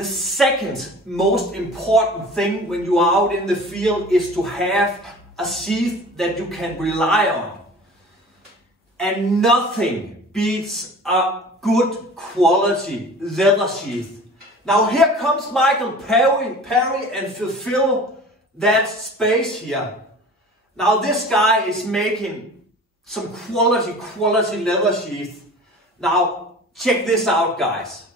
The second most important thing when you are out in the field is to have a sheath that you can rely on. And nothing beats a good quality leather sheath. Now here comes Perry and fulfill that space here. Now this guy is making some quality leather sheath. Now check this out, guys.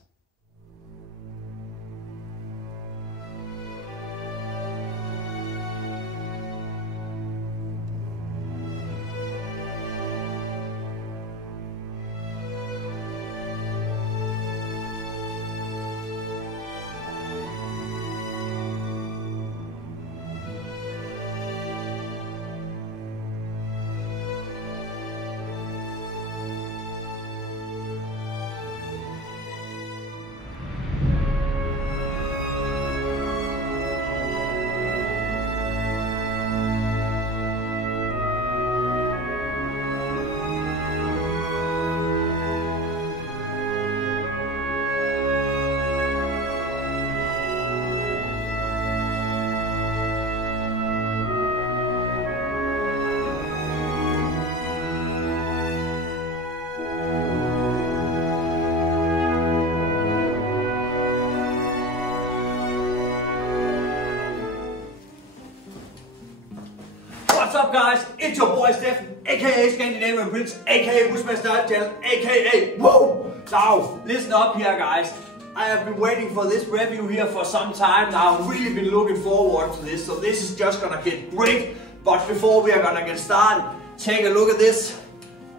What's up, guys? It's your boy Stefan, aka Scandinavian Prince, aka Bushmaster Channel, aka Woo! Now, listen up here, guys. I have been waiting for this review here for some time now. I've really been looking forward to this, so this is just gonna get great. But before we are gonna get started, take a look at this.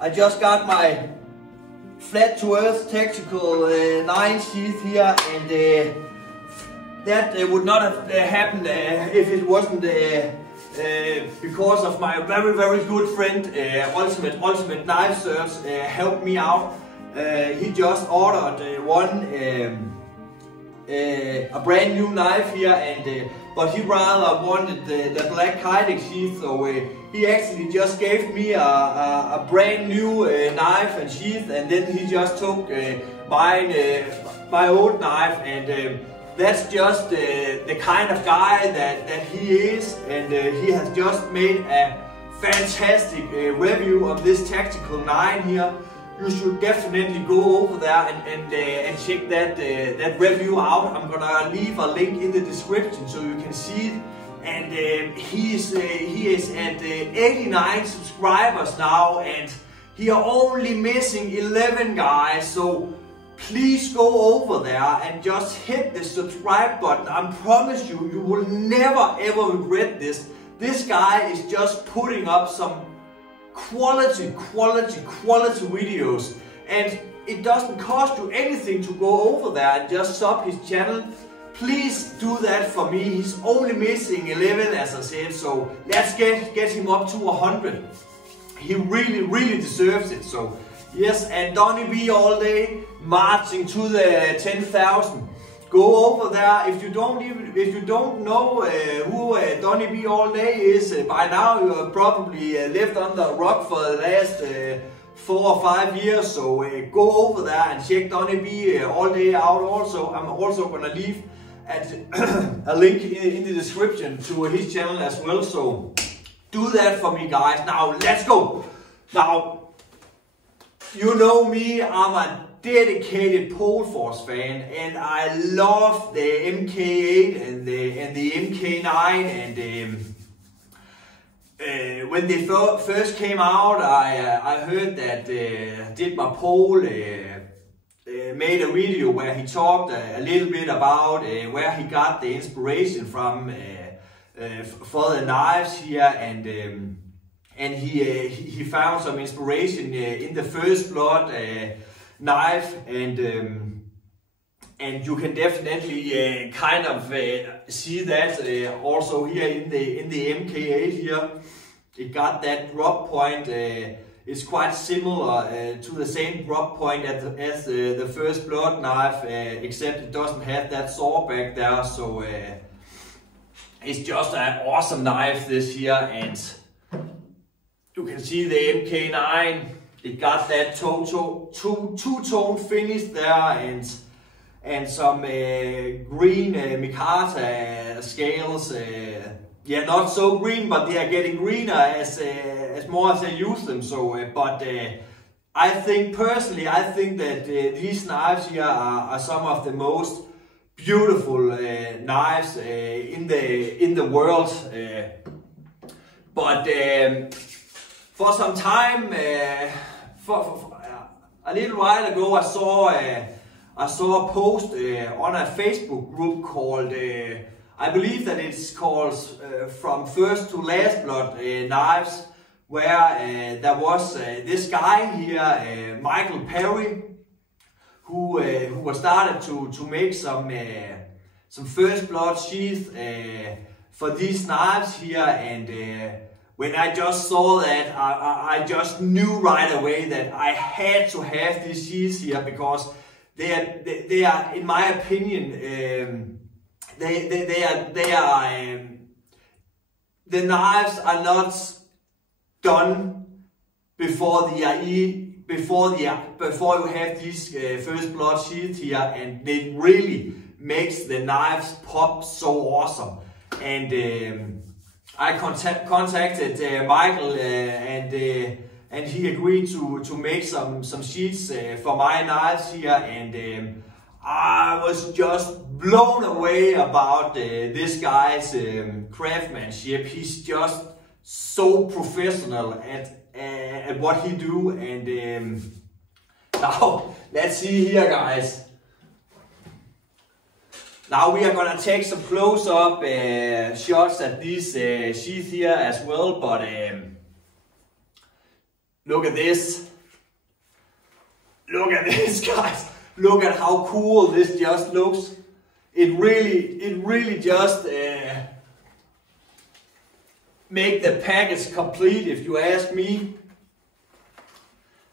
I just got my flat to earth tactical 9 sheath here, and that would not have happened if it wasn't because of my very good friend Ultimate Knife Search helped me out. He just ordered a brand new knife here, and but he rather wanted the black Kydex sheath, so he actually just gave me a brand new knife and sheath, and then he just took my old knife, and that's just the kind of guy that he is, and he has just made a fantastic review of this Tactical 9 here. You should definitely go over there and check that review out. I'm gonna leave a link in the description so you can see it. And he is at 89 subscribers now, and he are only missing 11 guys. So please go over there and just hit the subscribe button. I promise you, you will never ever regret this. This guy is just putting up some quality videos, and it doesn't cost you anything to go over there and just sub his channel. Please do that for me. He's only missing 11, as I said, so let's get him up to 100. He really deserves it. So yes, and Dbad all day, marching to the 10,000. Go over there. If you don't know who Dbad all day is, by now you have probably lived under a rock for the last 4 or 5 years. So go over there and check Dbad all day out. Also, I'm also gonna leave a link in the description to his channel as well. So do that for me, guys. Now let's go. Now, you know me, I'm a dedicated Pohl Force fan, and I love the MK-8 and the MK-9, and when they first came out, I heard that Dbad Pohl made a video where he talked a little bit about where he got the inspiration from for the knives here, and he found some inspiration in the First Blood knife, and you can definitely kind of see that also here in the MK-8 here. It got that drop point. It's quite similar to the same drop point as the First Blood knife, except it doesn't have that saw back there. So it's just an awesome knife this here, and you can see the MK-9. It got that two-tone finish there, and some green micarta scales. Yeah, not so green, but they are getting greener as more as I use them. So, I think personally, I think that these knives here are some of the most beautiful knives in the world. But for some time, for a little while ago, I saw a post on a Facebook group called, I believe that it's called From First to Last Blood Knives, where there was this guy here, Michael Perry, who was started to make some first blood sheath for these knives here. And when I just saw that, I just knew right away that I had to have these sheaths here, because they are, in my opinion, the knives are not done before you have these first blood sheaths here, and it really makes the knives pop so awesome. And I contacted Michael, and he agreed to make some sheets for my knives here, and I was just blown away about this guy's craftsmanship. He's just so professional at what he do. And now let's see here, guys. Now we are gonna take some close-up shots at these sheaths here as well. But look at this. Look at this, guys. Look at how cool this just looks. It really just make the package complete, if you ask me.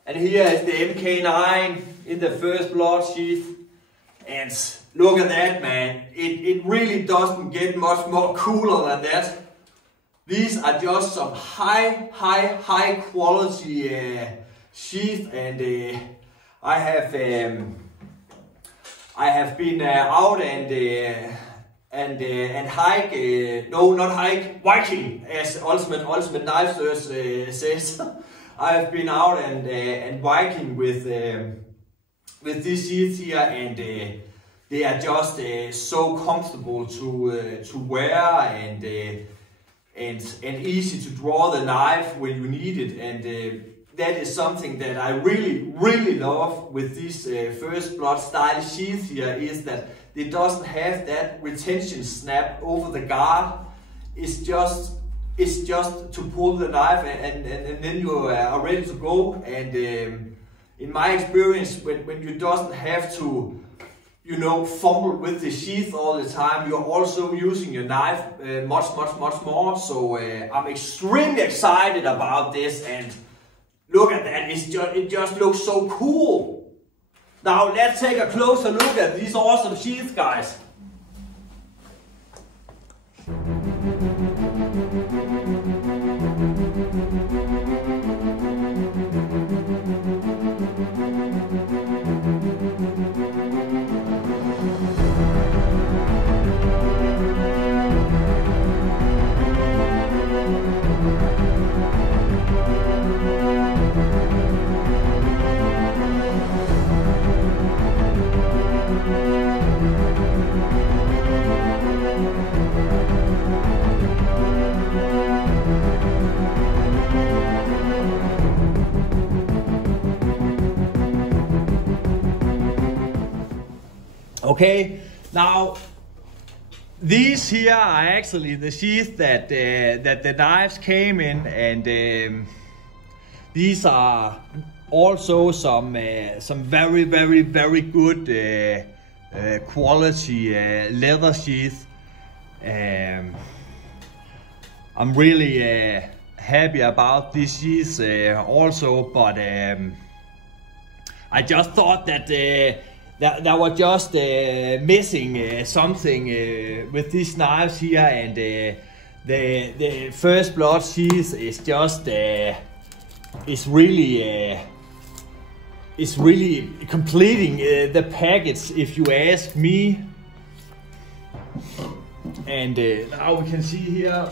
And here is the MK-9 in the first blood sheath. And look at that, man. It really doesn't get much more cooler than that. These are just some high quality sheath. And I have been out and hike, no, not hike, Viking, as Ultimate Knife Search says. I have been out and Viking with these sheaths here, and they are just so comfortable to wear, and easy to draw the knife when you need it. And that is something that I really love with these first blood style sheaths here, is that it doesn't have that retention snap over the guard. It's just to pull the knife, and then you are ready to go. And in my experience, when you doesn't have to, you know, fumble with the sheath all the time, you're also using your knife much more. So I'm extremely excited about this, and look at that, it just looks so cool. Now let's take a closer look at these awesome sheaths, guys. Okay, now these here are actually the sheaths that the knives came in, and these are also some very good quality leather sheaths. I'm really happy about these sheaths also, but I just thought that that was just missing something with these knives here, and the first blood sheath is just is really is really completing the package, if you ask me. And now we can see here.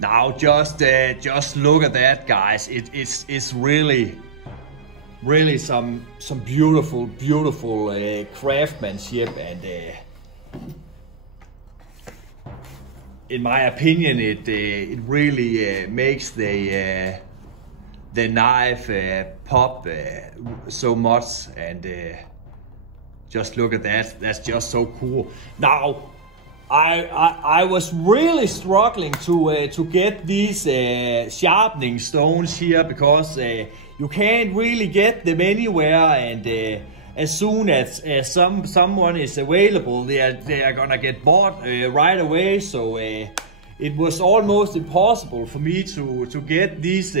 Now just look at that, guys. It's really some beautiful craftsmanship, and in my opinion, it really makes the knife pop so much. And just look at that. That's just so cool. Now, I was really struggling to get these sharpening stones here, because you can't really get them anywhere, and as soon as someone is available, they are gonna get bought right away. So it was almost impossible for me to get these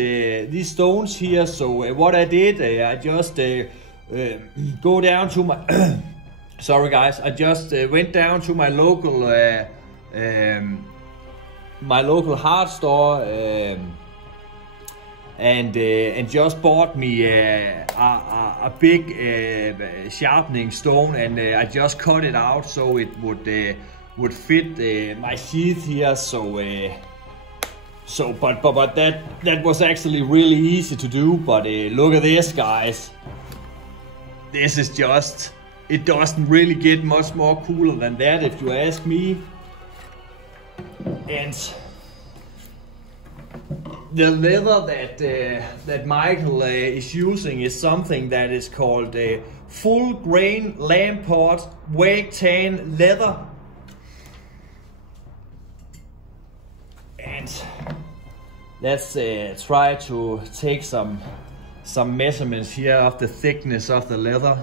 stones here. So what I did, I just go down to my sorry guys, I just went down to my local hard store and just bought me a big sharpening stone, and I just cut it out so it would fit my sheath here. But that was actually really easy to do. But look at this, guys. This is just, it doesn't really get much more cooler than that, if you ask me. And the leather that Michael is using is something that is called full grain Lamport wake tan leather. And let's try to take some measurements here of the thickness of the leather.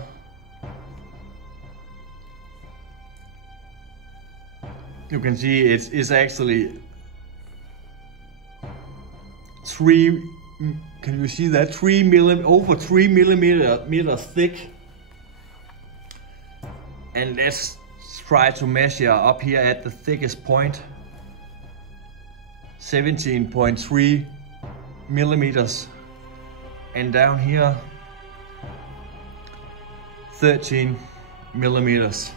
You can see it's actually can you see that? Over 3 millimeters thick. And let's try to measure up here at the thickest point. 17.3 millimeters. And down here 13 millimeters.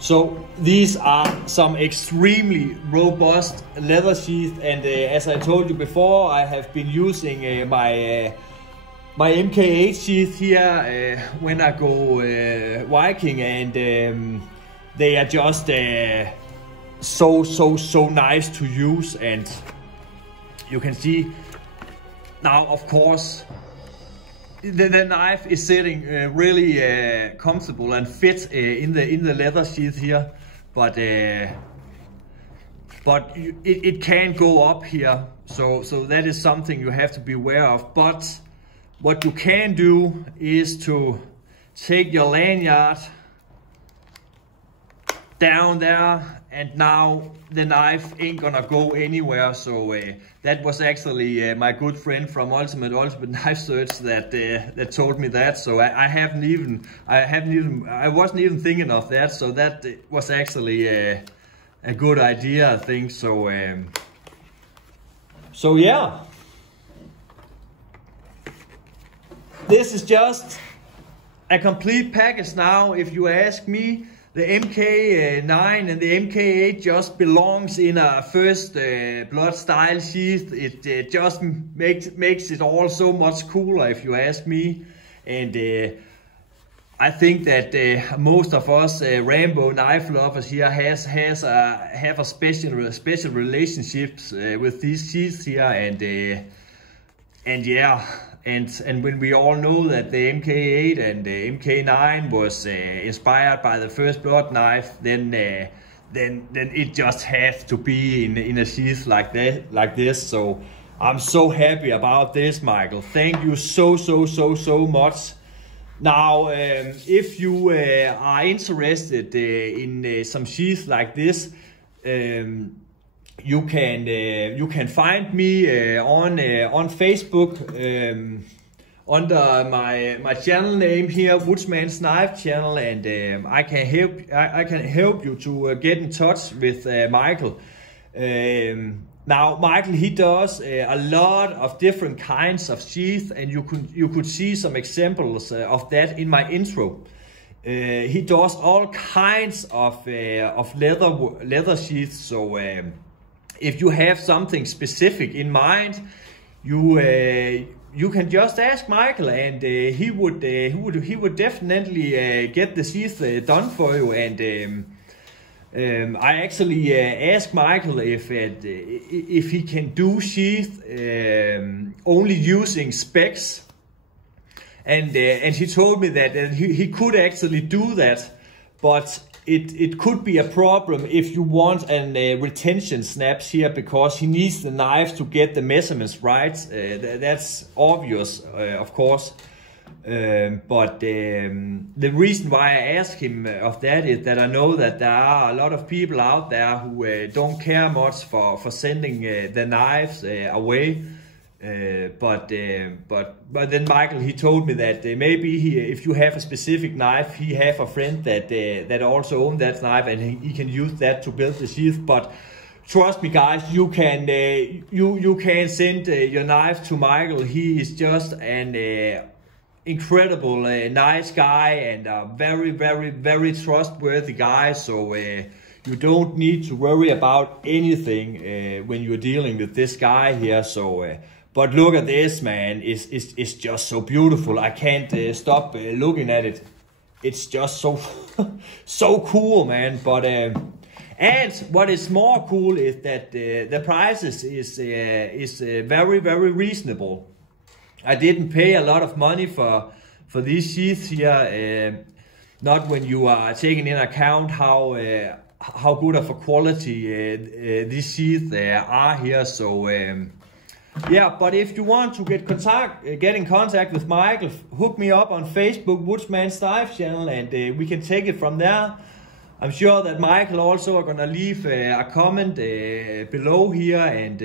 So these are some extremely robust leather sheath, and as I told you before, I have been using my MK-8 sheath here when I go Viking, and they are just so nice to use. And you can see now, of course, the knife is sitting really comfortable and fit in the leather sheath here, but it can go up here, so that is something you have to be aware of. But what you can do is to take your lanyard down there, and now the knife ain't gonna go anywhere. So that was actually my good friend from Ultimate Knife Search that told me that. So I wasn't even thinking of that. So that was actually a good idea, I think. So so yeah, this is just a complete package now, if you ask me. The MK-9 and the MK-8 just belongs in a first blood style sheath. It just makes it all so much cooler, if you ask me. And I think that most of us Rambo knife lovers here have a special relationships with these sheaths here. And yeah. And when we all know that the MK-8 and the MK-9 was inspired by the first blood knife, then it just has to be in a sheath like this. So I'm so happy about this, Michael. Thank you so much. Now, if you are interested in some sheaths like this, you can find me on Facebook under my channel name here, Woodsman's Knife Channel, and I can help you to get in touch with Michael. Now Michael, he does a lot of different kinds of sheaths, and you could see some examples of that in my intro. He does all kinds of leather sheaths. So if you have something specific in mind, you can just ask Michael, and he would definitely get the sheath done for you. And I actually asked Michael if he can do sheath only using specs, and he told me that he could actually do that, but it could be a problem if you want an retention snaps here, because he needs the knife to get the measurements right. That's obvious, of course. But the reason why I asked him of that is that I know that there are a lot of people out there who don't care much for sending the knives away. But then Michael, he told me that maybe if you have a specific knife, he have a friend that also own that knife, and he can use that to build the sheath. But trust me, guys, you can send your knife to Michael. He is just an incredible nice guy, and a very trustworthy guy. So you don't need to worry about anything when you're dealing with this guy here. So but look at this, man. It's just so beautiful. I can't stop looking at it. It's just so so cool, man. But and what is more cool is that the prices is very reasonable. I didn't pay a lot of money for these sheaths here. Not when you are taking in account how good of a quality these sheaths are here. So yeah, but if you want to get in contact with Michael, hook me up on Facebook, Woodsman's Knife Channel, and we can take it from there. I'm sure that Michael also are gonna leave a comment below here, and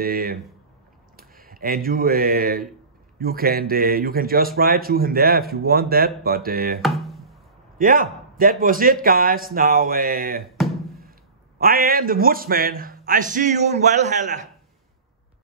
you can just write to him there if you want that. But yeah, that was it, guys. Now I am the Woodsman. I see you in Valhalla.